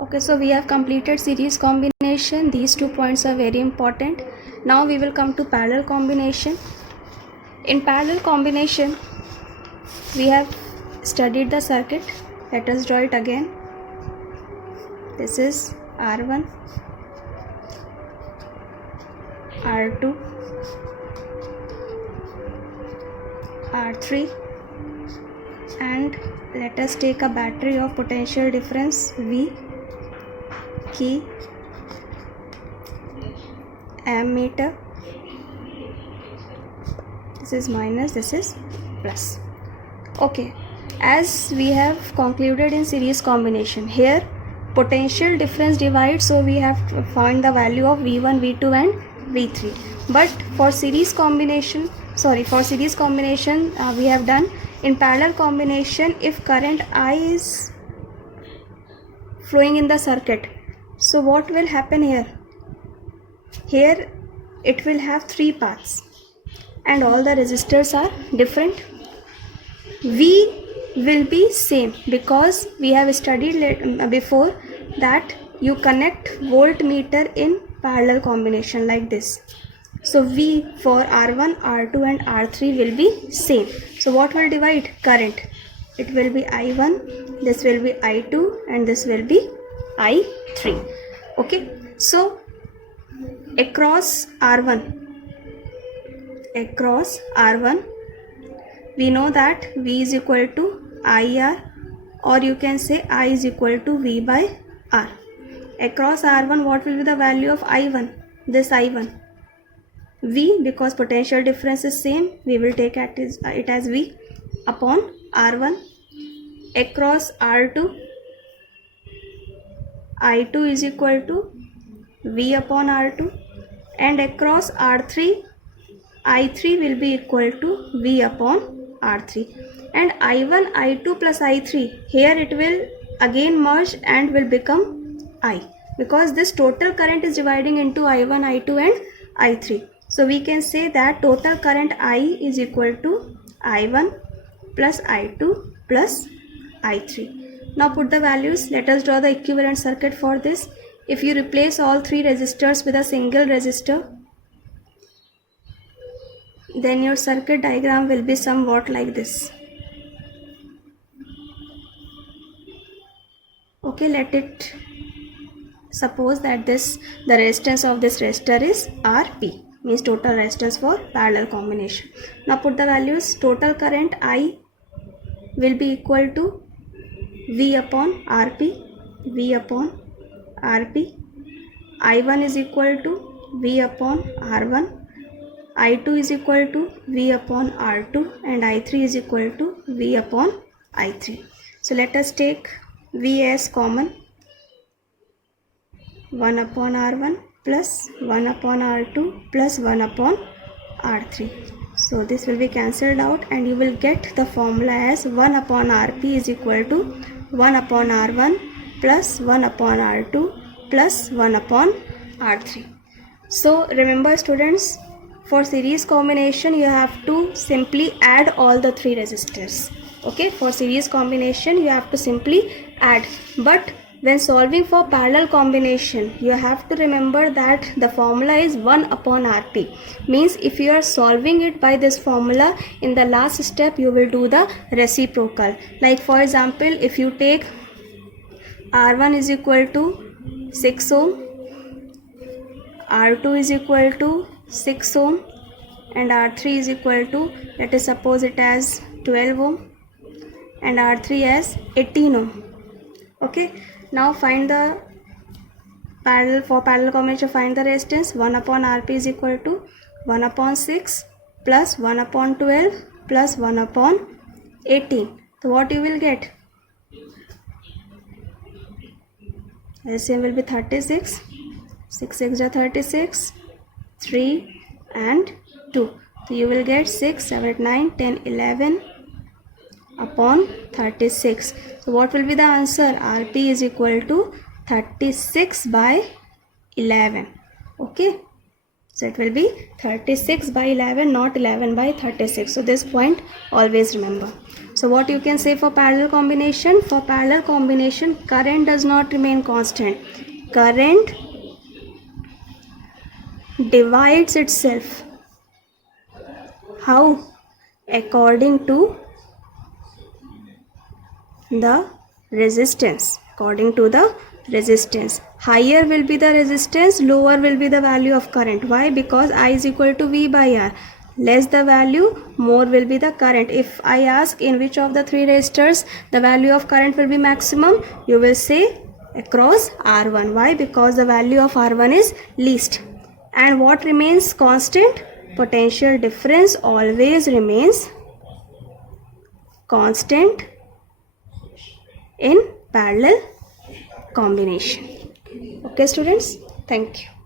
Okay, so we have completed series combination. These 2 points are very important. Now we will come to parallel combination. In parallel combination, we have studied the circuit. Let us draw it again. This is R1, R2, R3, and let us take a battery of potential difference V, key, ammeter. This is minus, this is plus. Okay, as we have concluded in series combination, here potential difference divides, so we have to find the value of V1, V2 and V3. But for series combination, we have done in parallel combination. If current I is flowing in the circuit, so what will happen here? Here it will have 3 paths and all the resistors are different. V will be same because we have studied before that you connect voltmeter in parallel combination like this. So V for R1, R2 and R3 will be same. So what will divide? Current. It will be I1, this will be I2 and this will be I3. Okay, so across R1, we know that V is equal to IR, or you can say I is equal to V by R. Across R1, what will be the value of I1? This I1. V, because potential difference is same, we will take it as V upon R1. Across R2, I2 is equal to V upon R2, and across R3, I3 will be equal to V upon R3. And I1, I2 plus I3, here it will again merge and will become I, because this total current is dividing into I1, I2 and I3. So we can say that total current I is equal to I1 plus I2 plus I3. Now put the values. Let us draw the equivalent circuit for this. If you replace all 3 resistors with a single resistor, then your circuit diagram will be somewhat like this. Okay, let it suppose that the resistance of this resistor is RP, means total resistance for parallel combination. Now put the values. Total current I will be equal to V upon RP, I1 is equal to V upon R1, I2 is equal to V upon R2 and I3 is equal to V upon I3. So let us take V as common. 1 upon R1 plus 1 upon R2 plus 1 upon R3. So this will be cancelled out and you will get the formula as 1 upon RP is equal to 1 upon R1 plus 1 upon R2 plus 1 upon R3. So remember students, for series combination you have to simply add all the 3 resistors. Okay, for series combination you have to simply add, but when solving for parallel combination you have to remember that the formula is 1 upon RP, means if you are solving it by this formula, in the last step you will do the reciprocal. Like for example, if you take R1 is equal to 6 ohm, R2 is equal to 6 ohm and R3 is equal to, let us suppose it as 12 ohm and R3 as 18 ohm. Okay, now find the parallel combination, find the resistance. 1 upon RP is equal to 1 upon 6 plus 1 upon 12 plus 1 upon 18. So what you will get? LCM will be 36. 6 6 are 36, 3 and 2. So you will get 6, 7, 9, 10, 11 upon 36. So what will be the answer? RP is equal to 36 by 11. Okay. So it will be 36 by 11, not 11 by 36. So this point always remember. So what you can say for parallel combination? For parallel combination, current does not remain constant. Current divides itself. How? According to the resistance. According to the resistance. Higher will be the resistance, lower will be the value of current. Why? Because I is equal to V by R. Less the value, more will be the current. If I ask in which of the three resistors the value of current will be maximum, you will say across R1. Why? Because the value of R1 is least. And what remains constant? Potential difference always remains constant in parallel combination. Okay students, thank you.